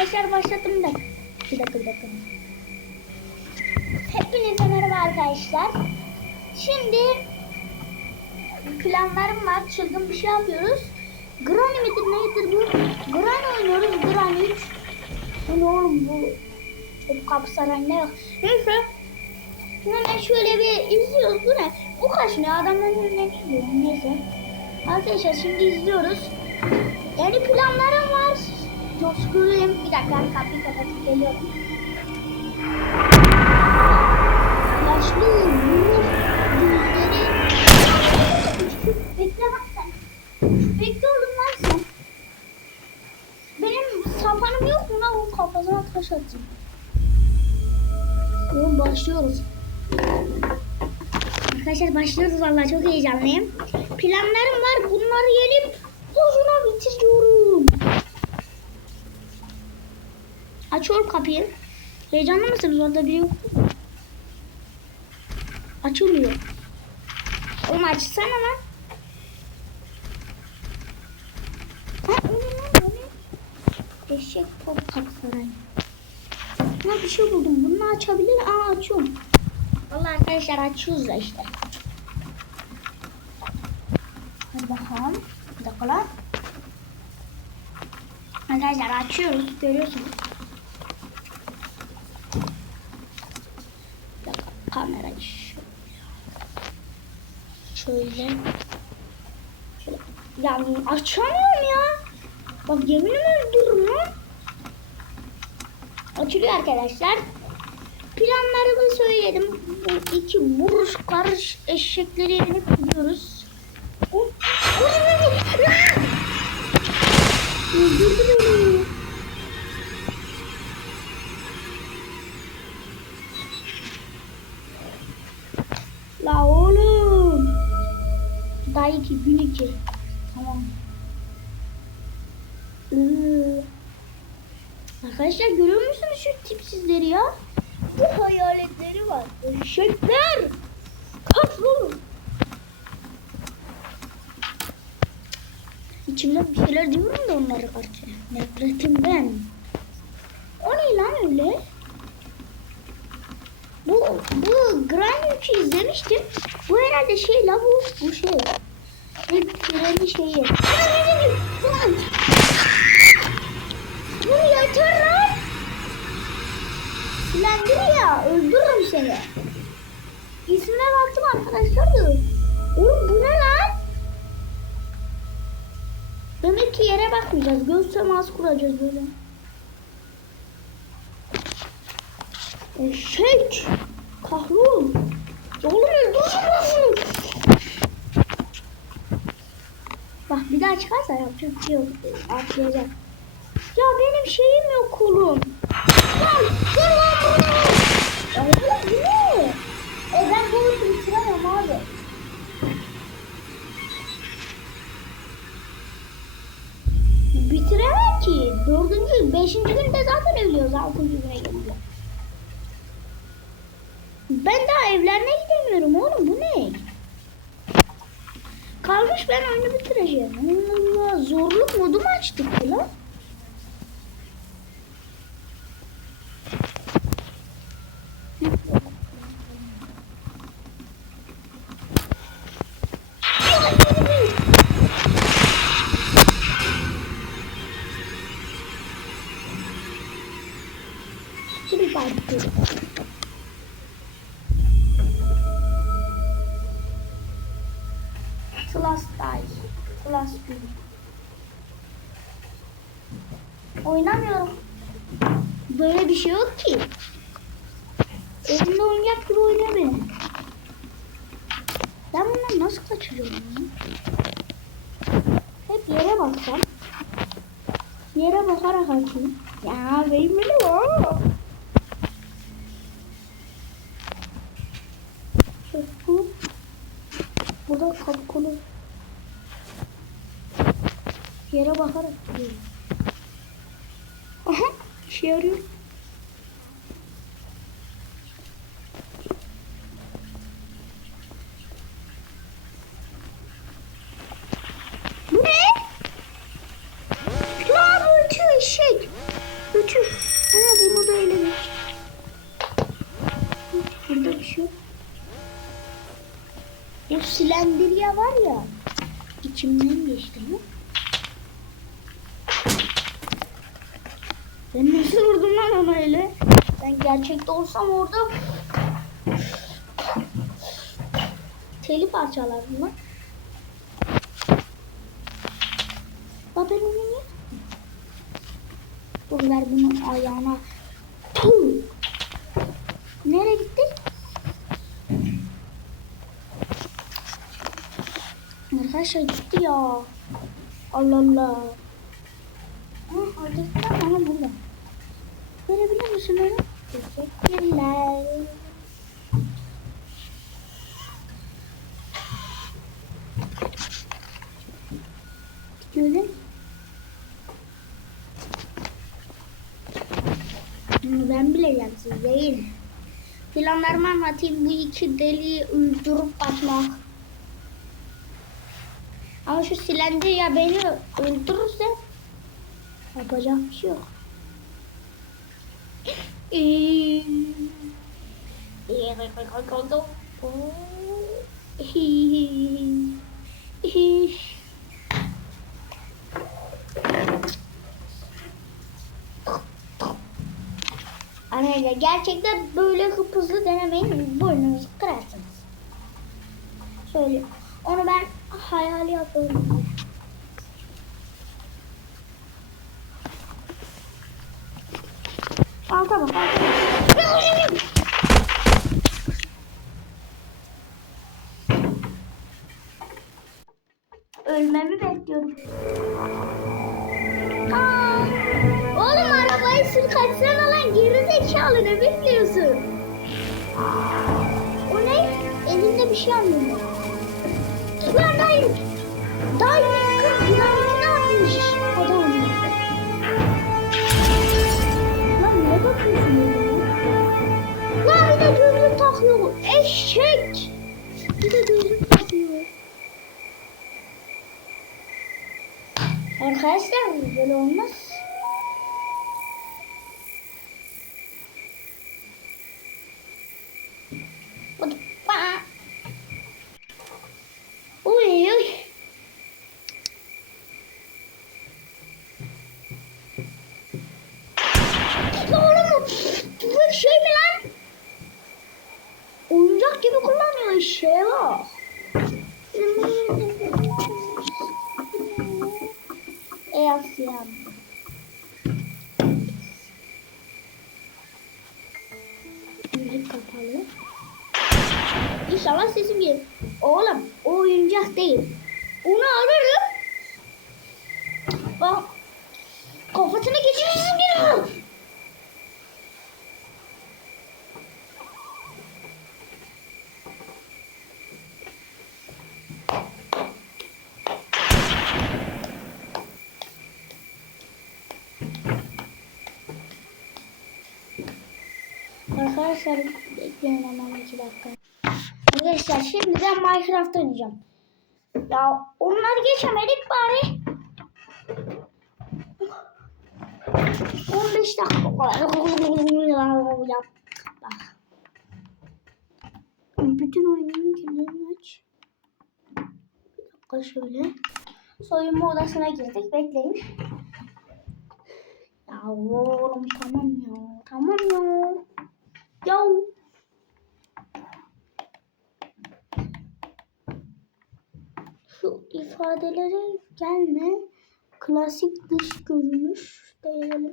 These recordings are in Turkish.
Arkadaşlar başladım da. Bir dakika bir dakika. Hepinize merhaba arkadaşlar. Şimdi planlarım var. Çılgın bir şey yapıyoruz. Granny midir nedir bu? Granny oynuyoruz. Granny 3. Bu ne oğlum bu? Bu kapsaran ne yok. Neyse. Hemen şöyle bir izliyoruz. Bu ne? Bu kaç ne? Adamların önüne çıkıyor. Neyse. Arkadaşlar şimdi izliyoruz. Yeni planlarım var. Coşkuluyum. Bir dakika kapıyı kapatıp geliyorum. Yaşlı, yumur, gözleri. Bekle bak sen. Bekle oğlum lan sen. Benim sapanım yok mu lan? O kafasına taş atacağım. Oğlum başlıyoruz. Arkadaşlar başlıyoruz vallahi çok heyecanlıyım. Planlarım var. Bunları yenip Açıyorum kapıyı. Heyecanlı mısınız? Orada biri yok. Açılmıyor. Oğlum açsana lan. Ha, o ne lan, o ne? Eşek top kapsaray. Ha bir şey buldum. Bunu açabilir. Aa açıyorum. Vallahi arkadaşlar açıyoruz da işte. Hadi bakalım. Bir dakika lan. Arkadaşlar açıyoruz. Görüyorsunuz. Dakika. Kamerayı şöyle. Şöyle. Yani açamıyorum ya. Bak öldürürüm lan. Açılıyor arkadaşlar. Planlarımı söyledim. Bu iki buruş karış eşekleri yenip gidiyoruz. O- Tamam. Arkadaşlar görüyor musunuz şu tipsizleri ya? Bu hayaletleri var. Eşekler. Kahrolun. İçimden bir şeyler diyorum da onlara karşı. Nefretimden. O ne lan öyle? Bu, bu Grand 3'ü izlemiştim. Bu herhalde şey la bu. Bu şey. İlk treni şeyi. Lan! Bu yeter lan. Silendir ya. Öldürürüm seni. İsmine baktım arkadaşlar da. Oğlum bu ne lan? Demek ki yere bakmayacağız. Göz teması kuracağız böyle. Eşek. Kahrol. Oğlum öldürürüm Bak bir daha çıkarsa yapacak bir şey yok. Atlayacak. Ya benim şeyim yok oğlum. Lan dur lan bunu. Ya bu ne? E ben bunu bitiremem abi. Bitiremem ki. Dördüncü, beşinci günde zaten ölüyoruz. Altıncı güne geliyor. Ben daha evlerine gidemiyorum oğlum. Bu ne? Kalmış ben oyunu bitireceğim. Allah. Zorluk modu mu açtık lan? Şimdi başlıyoruz. Bir şey yok ki. Elimde oyuncak gibi oynamıyorum. Ben bundan nasıl kaçırıyorum ya? Hep yere baksam. Yere bakarak açayım. Ya benim böyle var. Bu. Burada kapkolu. Yere bakarak gidiyorum. Ya var ya. içimden geçti mi? Ben nasıl vurdum lan ona öyle? Ben gerçekte olsam orada teli parçalardım lan. Onu niye? Dur ver bunun ayağına. Arkadaşlar gitti ya. Allah Allah. Ha, harcasınlar bana burada. Verebilir misin onu? Teşekkürler. Gördün? Bunu ben bileceğim siz değil. Planlarımı anlatayım. Bu iki deliği öldürüp atmak. Şu silencir ya beni öldürürse yapacak bir şey yok. Arkadaşlar gerçekten böyle hızlı denemeyin boynunuzu kırarsınız. Ben hayali yapıyorum. Alta bak alta bak. Ölmemi bekliyorum. Aa, oğlum arabayı sür kaçsana lan geri zekalı ne bekliyorsun? O ne? Elinde bir şey anlıyor. Lan. Dayı kız güvenlikini atmış adam. Lan ne bakıyorsun öyle? Lan bir de gözlük takıyor. Eşek. Bir de gözlük takıyor. Arkadaşlar böyle olmaz. Hoppa. Uy uy. Oğlum bu şey mi lan? Oyuncak gibi kullanıyor şeye bak. Ey Asya'm. Müzik kapalı. İnşallah sesim gelir. Oğlum o oyuncak değil. Onu alırım. Bak. Kafasına geçirirsin bir Arkadaşlar bekleyin hemen iki dakika. Arkadaşlar şimdi ben Minecraft oynayacağım. Ya onları geçemedik bari. 15 dakika. Bak. Bütün oyunun kendini aç. Bir dakika şöyle. Soyunma odasına girdik. Bekleyin. Ya oğlum tamam ya. Tamam ya. Ya. Şu ifadelere gelme. Klasik dış görünüş diyelim.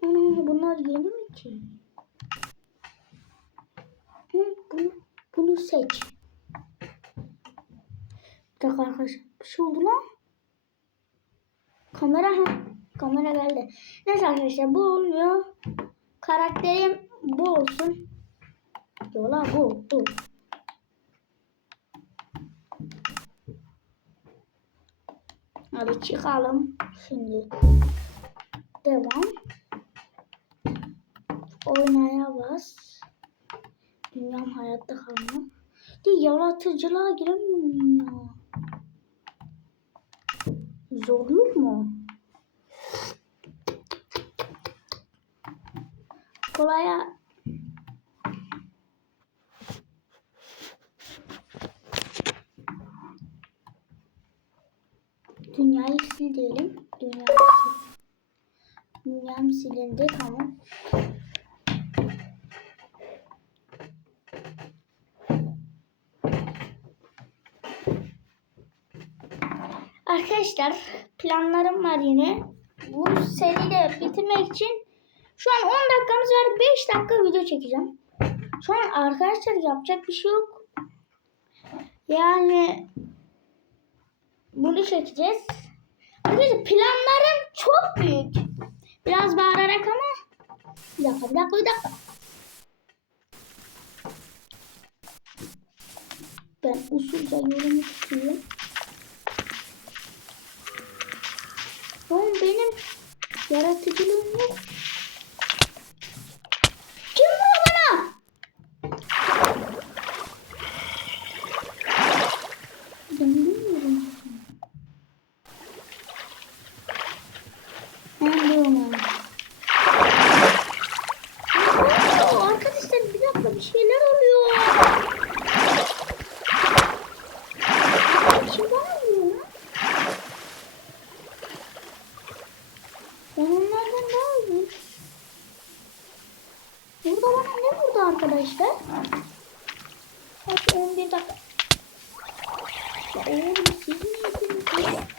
Hmm, bunlar yeni mi ki? Hı, bunu, bunu seç. Bir dakika arkadaşlar. Bir şey oldu lan. Kamera ha. Kamera geldi. Neyse arkadaşlar bu olmuyor. Karakterim bu olsun. Yola bu. Bu. Hadi çıkalım. Şimdi. Devam. Oynaya bas. Dünyam hayatta kalma. De yaratıcılığa giremiyorum ya. Zorluk mu? kolaya dünyayı sil diyelim. Dünyayı sil. Dünyam silindi tamam. Arkadaşlar planlarım var yine. Bu seriyi de bitirmek için dakikamız var. 5 dakika video çekeceğim. Şu an arkadaşlar yapacak bir şey yok. Yani bunu çekeceğiz. Arkadaşlar planlarım çok büyük. Biraz bağırarak ama bir dakika bir dakika bir dakika. Ben usulca yorumu tutuyorum. Oğlum benim yaratıcılığım yok. Kim bu bana? Ben bilmiyorum. Ben bilmiyorum. Oo, Arkadaşlar bir dakika bir şeyler oluyor. Kim bağırıyor lan? Ben onlardan daha uzun. Burada bana ne vurdu arkadaşlar? Hadi 11 dakika. Ya oğlum siz miydiniz ya?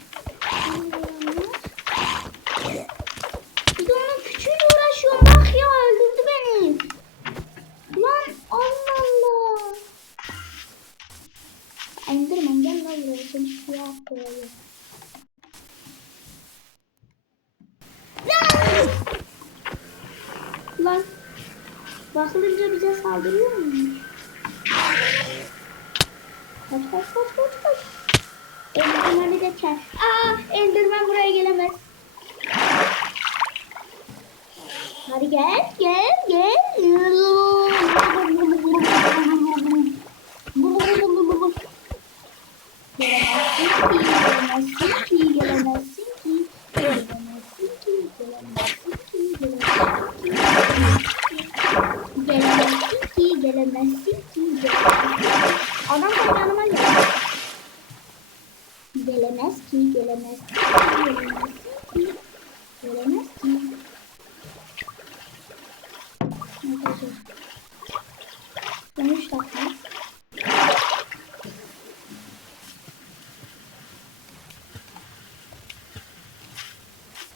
Bakılınca bize saldırıyor mu? Kaç kaç kaç kaç kaç. Enderman'ı kes. Aa Enderman buraya gelemez. Hadi gel gel gel. Gelemezsin ki, gelemezsin ki, gelemezsin ki, gelemezsin ki, gelemezsin ki, gelemezsin ki, gelemezsin ki, gelemezsin ki. Adam da yanıma gel. Gelemez ki, gelemez ki, gelemez ki, gelemez ki. Arkadaşlar. Son üç dakika.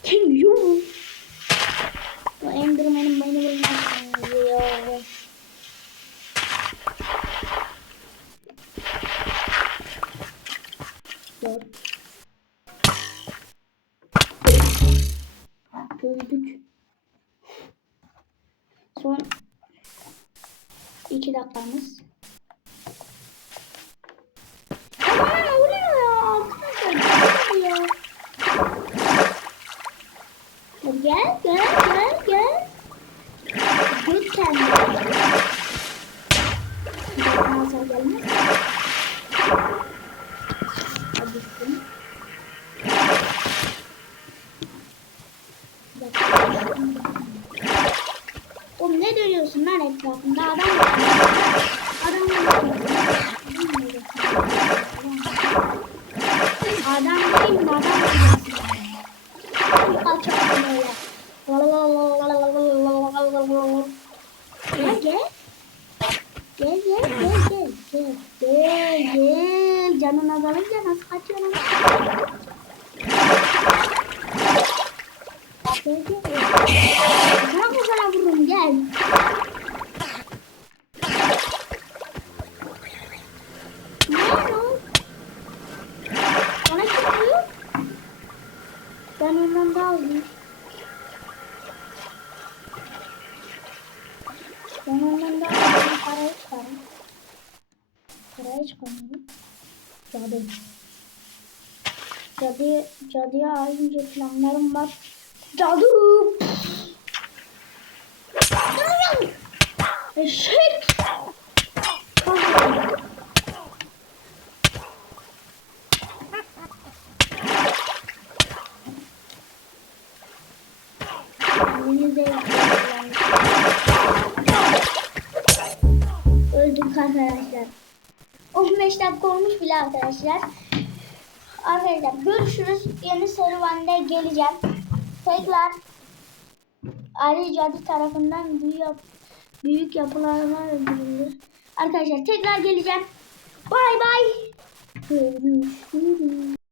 Kim yok? Bu Enderman'ın beni. Ya. Dört. Öldük. Son iki dakikamız. Aman ne oluyor ya? Arkadaşlar ne oluyor ya? Hadi gel gel gel gel. Git kendine. Dakika sonra gelmez. Hadi gitsin. Bir dakika. Oğlum ne dönüyorsun lan etrafında? Adam yok. Adam yok. Adam değil mi? Adam yok. Açalım böyle. Gel gel. Gel gel gel gel gel gel gel canın azalınca nasıl kaçıyorsun? Gel gel. Sana vururum gel. O? Ben ondan daha uzun. Ben ondan daha uzun parayı çıkarım. Parayı çıkarıyorum. Cadı. Cadı, cadıya ayrıca planlarım var. Cadı! Eşek! Öldük arkadaşlar. 15 dakika olmuş bile arkadaşlar. Arkadaşlar görüşürüz. Yeni serüvende geleceğim. Tekrar Ali Cadı tarafından büyük, yap- büyük yapılarına öldürülür. Arkadaşlar tekrar geleceğim. Bay bay. Görüşürüz.